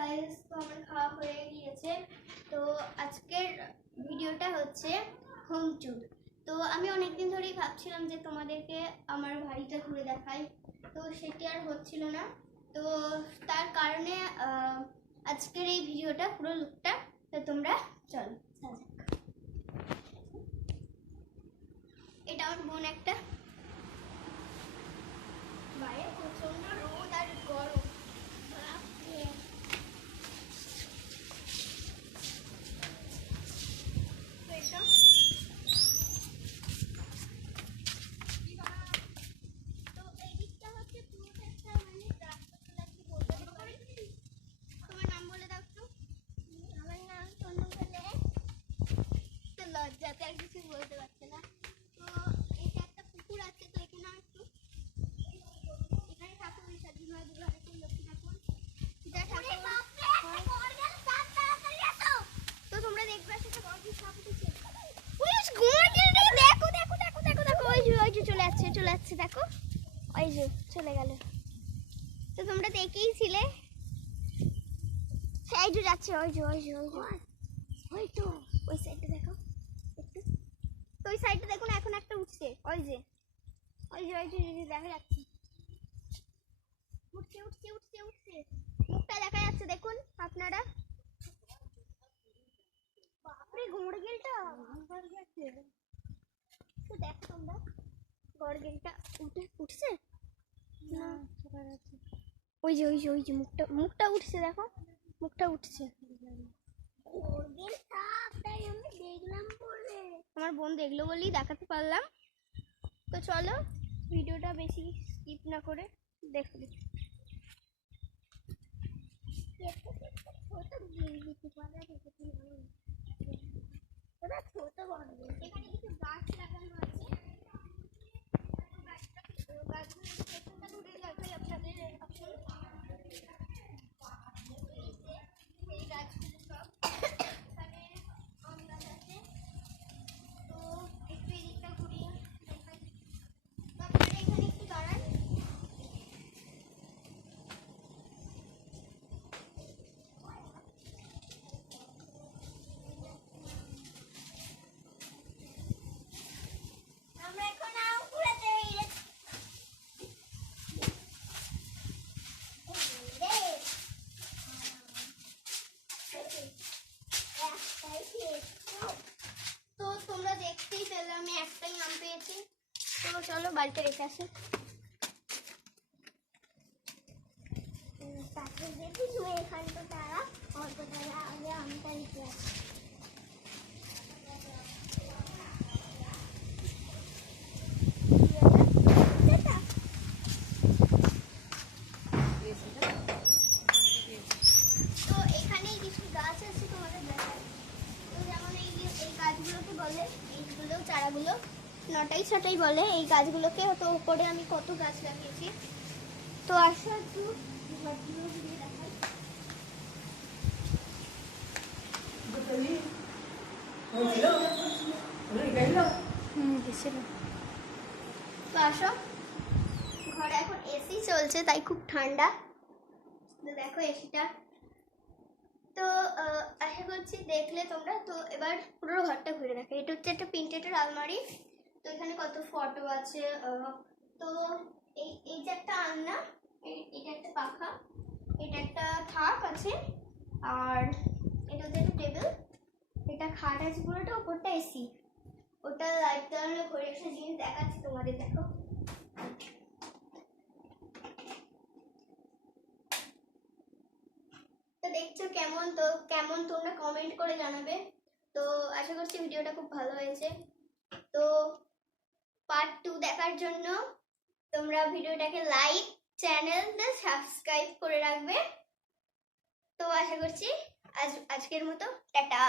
Guys, তো আমার খাওয়া হয়ে গিয়েছে। তো আজকের ভিডিওটা হচ্ছে হোম ট্যুর। তো আমি অনেকদিন ধরেই ভাবছিলাম যে তোমাদেরকে আমার বাড়িটা ঘুরে দেখাই, তো সেটি আর হচ্ছিল না। তো তার কারণে আজকের এই ভিডিওটা পুরো লুকটা, তো তোমরা চলো। এটা আমার বোন একটা, বাইরে প্রচন্ড রোদ আর গরম। লজ্জাতে আর কিছু বলতে পারছে না। তো এটা একটা পুকুর আছে, তো এখানে একটু এখানে ঠাকুর বিসর্জন হয়, দুর্গাপুর লক্ষ্মী ঠাকুর। তো তোমরা দেখবে সেটা দেখো দেখো দেখো দেখো দেখো, ওই যে চলে যাচ্ছে দেখো, ওই যে চলে গেল। তো তোমরা দেখেইছিলে, সেই যে যাচ্ছে, ওই যে তো ওই সাইডটা দেখো একটু, তো ওই সাইডটা দেখো না, এখন একটা উঠছে, ওই যে দেখা যাচ্ছে, উঠছে মুখটা দেখা যাচ্ছে, দেখুন আপনারা। বাপরে গড়গেলটা তো দেখো তোমরা, গড়গেলটা উঠছে না, ওই যে মুখটা উঠছে, দেখো মুখটা উঠছে। আমার বোন দেখলো বলেই দেখাতে পারলাম। তো চলো ভিডিওটা বেশি স্কিপ না করে দেখো। এখানে কিছু গাছ লাগানো আছে, গাছগুলো ঘুরে দেখাই আপনাদের। এই গাছগুলো সব এখানে আম গাছ আছে, তো একটু এদিকটা ঘুরিয়ে দেখাই। তো আপনারা এখানে একটু দাঁড়ান। আমরা এখন আম কুড়াতে তো তোমরা দেখতেই পেলে আমি একটাই আম পেয়েছি। তো চলো বাড়িতে রেখে আসি। এখানটা তারা অল্প তারা আগে আমটা রেখে আসি। তো এখানেই কিছু গাছ আছে তোমাদের দেখায়। তো যেমন এই গাছগুলোকে বলে, এইগুলো চারাগুলো নটাই ছটাই বলে এই গাছগুলোকে। তো উপরে আমি কত গাছ লাগিয়েছি। তো আসো একটু ঘরগুলো ঘুরিয়ে দেখাই। তো আসো, ঘরে এখন এসি চলছে তাই খুব ঠান্ডা। তো দেখো এসিটা, তো আশা করছি দেখলে তোমরা। তো এবার পুরো ঘরটা ঘুরে দেখো। এটা হচ্ছে একটা প্রিন্টেডের আলমারি। তো এখানে কত ফটো আছে। তো এই যে একটা আলনা, এটা একটা পাখা, এটা একটা থাক আছে, আর এটা হচ্ছে একটা টেবিল, এটা খাট আছে পুরোটা, ওপরটা এসি, ওটা লাইট জ্বালানো ঘরে একটা জিনিস দেখাচ্ছি তোমাদের, দেখো। তো দেখছো কেমন, তো কেমন তোমরা কমেন্ট করে জানাবে। তো আশা করছি ভিডিওটা খুব ভালো হয়েছে। তো পার্ট 2 দেখার জন্য তোমরা ভিডিওটাকে লাইক, চ্যানেলটা সাবস্ক্রাইব করে রাখবে। তো আশা করছি আজকের মতো টাটা।